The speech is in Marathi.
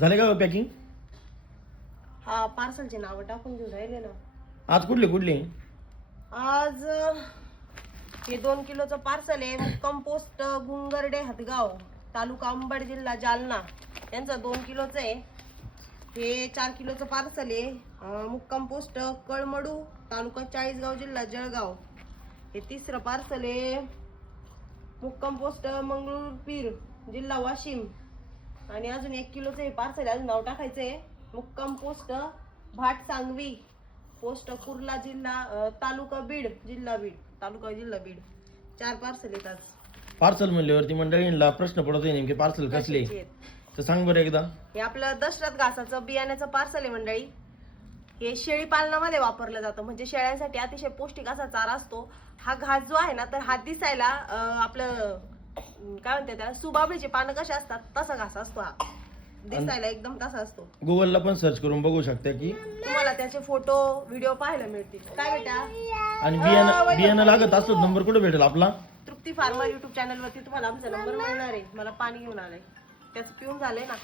झाले का पॅकिंग? हा पार्सलचे नाव टाकून घेऊन राहिले ना. आज कुठले? आज हे 2 किलोचं पार्सल आहे. मुक्काम पोस्ट गुंगर्डे हदगाव, तालुका अंबड, जिल्हा जालना. यांचा 2 किलोचं आहे. हे 4 किलोचं पार्सल आहे. मुक्काम पोस्ट कळमडू, तालुका चाळीसगाव, जिल्हा जळगाव. हे 3रं पार्सल आहे. मुक्काम पोस्ट मंगरुळपीर, जिल्हा वाशिम. आणि अजून 1 किलोचं हे पार्सल अजून नाव टाकायचंय. मुक्काम पोस्ट भाट सांगवी, पोस्ट कुर्ला, जिल्हा तालुका बीड, जिल्हा बीड. 4 पार्सल आहेत आज. पार्सल म्हणल्यावरती मंडळींना प्रश्न पडतोय नेमके पार्सल कसले, तर सांग बरं एकदा. हे आपलं दशरथ घासाचं बियाण्याचं पार्सल आहे मंडळी. हे शेळी पालनामध्ये वापरलं जातं. म्हणजे शेळ्यांसाठी अतिशय पौष्टिक असा चारा असतो हा घास जो आहे ना. तर हा दिसायला आपलं काय म्हणते त्याला, सुबाबळीचे पानं कसे असतात तसा घास असतो हा. दिसायला एकदम तसा असतो. गुगलला पण सर्च करून बघू शकता की तुम्हाला त्याचे फोटो व्हिडिओ पाहायला मिळतील. काय बेटा? आणि बियाणं लागत असलं नंबर कुठे भेटेल आपला? तृप्ती फार्मा युट्यूब चॅनल वरती तुम्हाला आमचा नंबर मिळणार आहे. मला पाणी घेऊन आलंय, त्याचं पिऊन झालंय ना.